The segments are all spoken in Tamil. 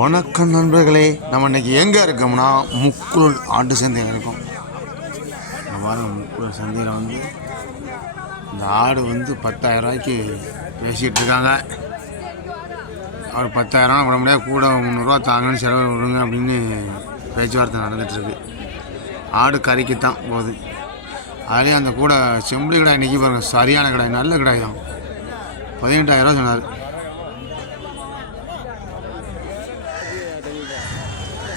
வணக்கம் நண்பர்களே நம்ம இன்னைக்கு எங்கே இருக்கோம்னா முக்குள் ஆட்டு சந்தையில் இருக்கோம். இந்த பாருங்க முக்குள் சந்தையில் வந்து இந்த ஆடு வந்து பத்தாயிரம் ரூபாய்க்கு பேசிகிட்டு இருக்காங்க. அவர் பத்தாயிரம் விட முடியாது கூட முந்நூறுரூவா தாங்கன்னு செலவு விடுங்க அப்படின்னு பேச்சுவார்த்தை நடந்துகிட்ருக்கு ஆடு கறிக்கு தான் போகுது. அதுலேயும் அந்த கூட செம்பு கடாய் இன்றைக்கி பாருங்கள் சரியான கடாய் நல்ல கடாய் தான். பதினெட்டாயிரரூவா சொன்னார்.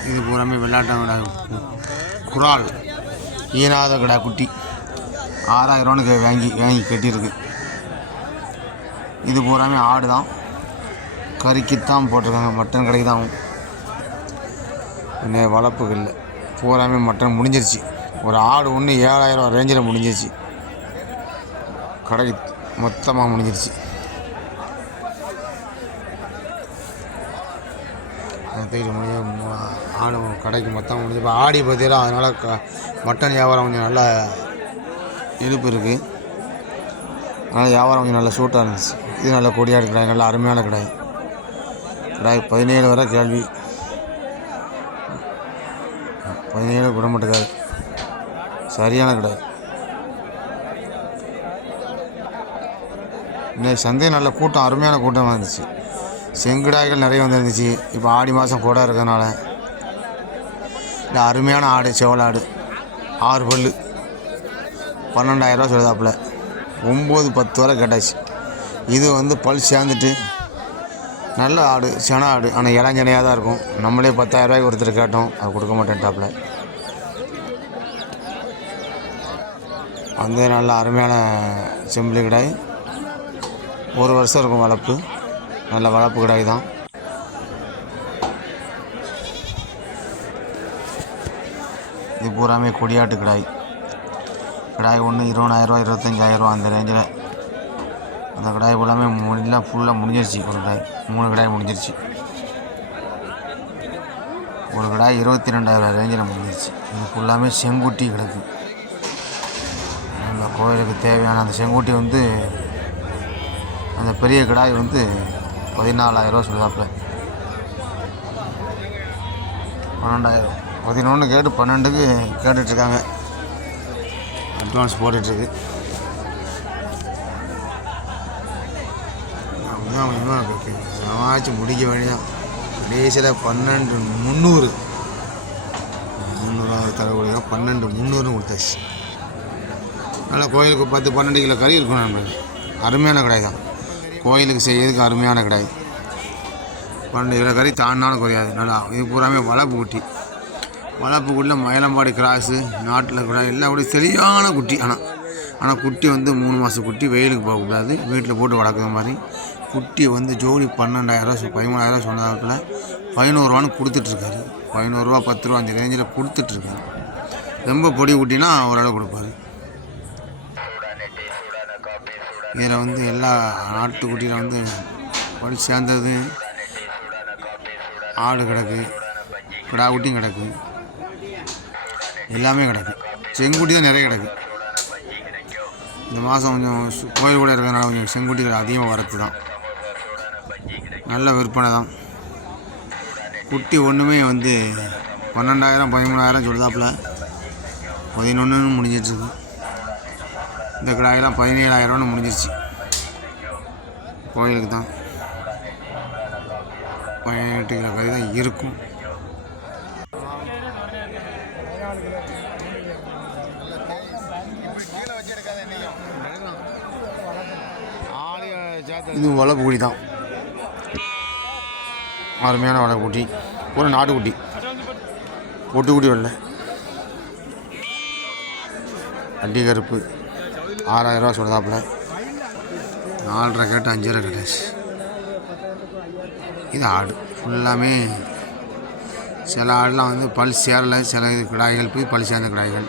இது பூராமே வெள்ளாட்டம் குரால் ஈனாத கடா குட்டி. ஆறாயிரரூவானுக்கு வாங்கி வாங்கி கட்டியிருக்கு. இது பூராமே ஆடு தான். கறிக்குத்தான் போட்டிருக்காங்க. மட்டன் கடைக்கு தான். என்ன வளர்ப்புக்கு இல்லை. பூராமே மட்டன் முடிஞ்சிருச்சு. ஒரு ஆடு ஒன்று ஏழாயிரம் ரேஞ்சில் முடிஞ்சிருச்சு. கடைக்கு மொத்தமாக முடிஞ்சிருச்சு. தேடி முடிஞ்சு ஆடு கடைக்கு மொத்தம் முடிஞ்சு இப்போ ஆடி பார்த்தீங்களா அதனால் க மட்டன் வியாபாரம் கொஞ்சம் நல்லா இழுப்பு இருக்குது அதனால் வியாபாரம் கொஞ்சம் நல்லா சூட்டாக இருந்துச்சு. இது நல்ல கொடியாக கிடாய் நல்ல அருமையான கடை கடை பதினேழு வரை கேள்வி. பதினேழு குடமட்டுக்காய் சரியான கடை இன்னைக்கு சந்தை நல்ல கூட்டம் அருமையான கூட்டமாக இருந்துச்சு. செங்குடாய்கள் நிறைய வந்துருந்துச்சு. இப்போ ஆடி மாதம் கூட இருக்கிறதுனால. இந்த அருமையான ஆடு செவலாடு ஆறு பல்லு. பன்னெண்டாயிரரூவா சொல்லுதாப்புல. ஒம்பது பத்து வரை கேட்டாச்சு. இது வந்து பல் சேர்ந்துட்டு நல்ல ஆடு சென ஆடு. ஆனால் இளஞ்சனையாக தான் இருக்கும். நம்மளே பத்தாயிரரூவாய்க்கு ஒருத்தர் கேட்டோம். அது கொடுக்க மாட்டேன்ட்டாப்புல. வந்து நல்ல அருமையான செம்பிளி கிடாய். ஒரு வருஷம் இருக்கும் வளர்ப்பு. நல்ல வளர்ப்பு கிடாய் தான். இது பூராமே கொடியாட்டு கிடாய். கிடாய் ஒன்று இருபதாயிரரூவா இருபத்தஞ்சாயிரரூவா அந்த ரேஞ்சில் அந்த கிடாய் பூராமே முடியலாம் ஃபுல்லாக முடிஞ்சிருச்சு ஒரு கிடாய். மூணு கிடாய் முடிஞ்சிருச்சு. ஒரு கிடாய் இருபத்தி ரெண்டாயிரம் ரேஞ்சில் முடிஞ்சிருச்சு. இது ஃபுல்லாமே செங்குட்டி கிடக்கு. அந்த கோயிலுக்கு தேவையான அந்த செங்குட்டி வந்து அந்த பெரிய கிடாய் வந்து பதினாலாயிரரூவா சொல்லுவாப்பில். பன்னெண்டாயிரம். பதினொன்று கேட்டு பன்னெண்டுக்கு கேட்டுட்ருக்காங்க. அட்வான்ஸ் போட்டுட்ருக்கு. அப்படிதான் இன்னும் இருக்கு முடிக்க வேண்டியதான் கடைசியில் பன்னெண்டு முந்நூறு. முந்நூறு தரக்கூடிய பன்னெண்டு முந்நூறுன்னு கொடுத்தாச்சு. நல்லா கோயிலுக்கு பத்து பன்னெண்டு கிலோ கறி இருக்கும் நம்மளுக்கு அருமையான கடை தான் கோயிலுக்கு செய்யறதுக்கு அருமையான கடாய் பன்னெண்டு கிலோ கறி தாண்டான குறையாது. நல்லா இது பூராமே வளர்ப்பு குட்டி. வளர்ப்பு குட்டியில் மயிலம்பாடி கிராஸு நாட்டில் கூட எல்லாம் கூட சரியான குட்டி. ஆனால் ஆனால் குட்டி வந்து மூணு மாதம் குட்டி வெயிலுக்கு போகக்கூடாது வீட்டில் போட்டு வளர்க்குற மாதிரி. குட்டி வந்து ஜோடி பன்னெண்டாயிரம் பதிமூணாயிரம் சொன்னதாப்பில் பதினோருவான்னு கொடுத்துட்ருக்காரு. பதினோருவா பத்து ரூபா அந்த ரேஞ்சில் கொடுத்துட்ருக்காரு. ரொம்ப பொடி குட்டினா ஓரளவு கொடுப்பாரு. இதில் வந்து எல்லா நாட்டுக்குட்டியில் வந்து படி சேர்ந்தது. ஆடு கிடக்கு கிடா குட்டியும் கிடக்கு. எல்லாமே கிடக்கு. செங்குட்டி தான் நிறைய கிடக்கு. இந்த மாதம் கொஞ்சம் கோயில் கூட இருக்கிறதுனால கொஞ்சம் செங்குட்டிகள் அதிகமாக வரத்து தான். நல்ல விற்பனை தான். குட்டி ஒன்றுமே வந்து பன்னெண்டாயிரம் பதிமூணாயிரம் சொல்லுதாப்புல. பதினொன்றுன்னு முடிஞ்சிட்ருக்கு. இந்த கிடாயெல்லாம் பதினேழாயிரம்னு முடிஞ்சிருச்சு. கோயிலுக்கு தான். பதினெட்டு கிலோ கறி தான் இருக்கும். இது வளப்புக்குடி தான். அருமையான வளக்குட்டி ஒரு நாட்டுக்குட்டி. ஒட்டுக்குடி வரல அடி கருப்பு ஆறாயிரரூவா சொல்லுதாப்புல. நாலரை கேட்டு அஞ்சரை கேட்டாச்சு இது ஆடு. ஃபுல்லாமே சில ஆடெலாம் வந்து பல் சேரலை. சில இது கிடாய்கள் போய் பல் சேர்ந்த கிடாய்கள்.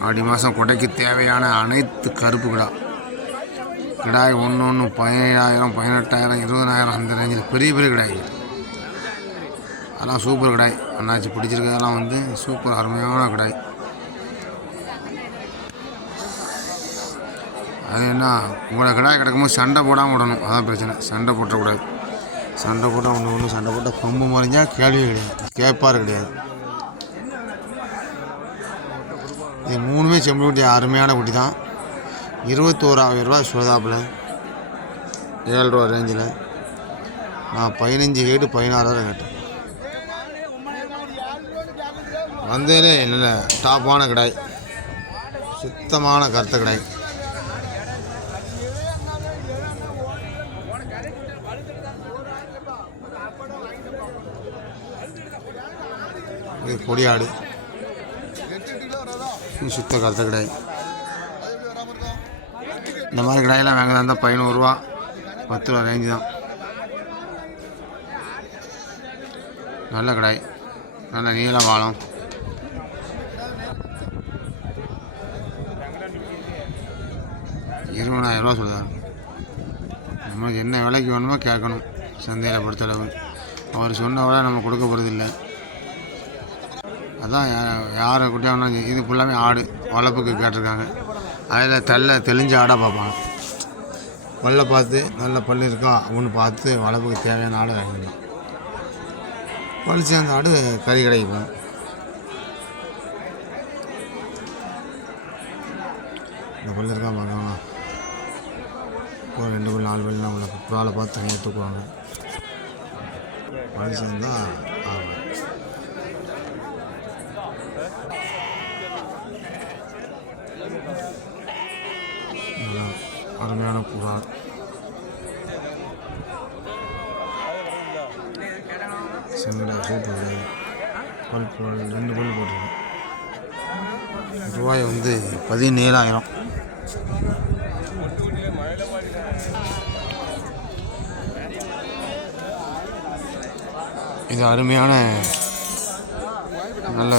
ஆடி மாதம் கொடைக்கு தேவையான அனைத்து கருப்பு கிடா. கிடாய் ஒன்று ஒன்று பதினேழாயிரம் பதினெட்டாயிரம் இருபதாயிரம் அந்த ரேஞ்சில் பெரிய பெரிய கிடாய்கள். அதெல்லாம் சூப்பர் கிடாய். அண்ணாச்சி பிடிச்சிருக்கிறதெல்லாம் வந்து சூப்பர் அருமையான கிடாய். அது என்ன உங்களை கிடாய் கிடக்கும்போது சண்டை போடாமல் விடணும். அதான் பிரச்சனை. சண்டை போட்டக்கூடாது. சண்டை போட்டால் ஒன்று ஒன்று சண்டை போட்டால் கொம்பு மறைஞ்சால் கேள்வி கிடையாது. கேட்பார் கிடையாது. இது மூணுமே செம்பு குட்டி அருமையான குட்டி தான். இருபத்தோராயிரம் ரூபா சுதாப்பில் ஏழு ரூபா ரேஞ்சில் நான் பதினஞ்சு கேட்டு பதினாறாயிரம் கேட்டேன். வந்ததிலே நல்ல டாப்பான கடாய். சுத்தமான கருத்த கடாய். இது கொடியாடு. சுத்த கருத்த கடாய் இந்த மாதிரி கடாயெல்லாம் வாங்குறதா இருந்தால் பதினோருவா பத்து ரூபா ரேஞ்சு தான். நல்ல கடாய் நல்ல நீள வாழம் இருபதாயிரம் ரூபா சொல்லுதாரு நம்மளுக்கு என்ன விலைக்கு வேணுமோ கேட்கணும் சந்தையில் பொறுத்தளவு. அவர் சொன்ன விலை நம்ம கொடுக்க போகிறதில்லை அதான் யாரை குட்டியாக இது ஃபுல்லாமே ஆடு வளர்ப்புக்கு கேட்டிருக்காங்க. அதில் தெல்ல தெளிஞ்ச ஆடாக பார்ப்பாங்க. பல்ல பார்த்து நல்ல பல்லு இருக்கா? அப்படின்னு பார்த்து வளர்ப்புக்கு தேவையான ஆடை வாங்கிக்கணும் பழிச்சு அந்த ஆடு கறி கடைக்கு போகும் இந்த பள்ளி இருக்கா பார்க்கலாம் ஒரு ரெண்டு பல் நாலு பல்லாம் உள்ள ப்ராலை பார்த்து தனியாக தூக்குவாங்க. பழிச்சு வந்தால் ஆகும் நல்லா அருமையான புறா. செங்கடா சூப்பர் பல் ரெண்டு பல் போட்டிருக்கேன். ரூபாய் வந்து பதினேழாயிரம். இது அருமையான நல்ல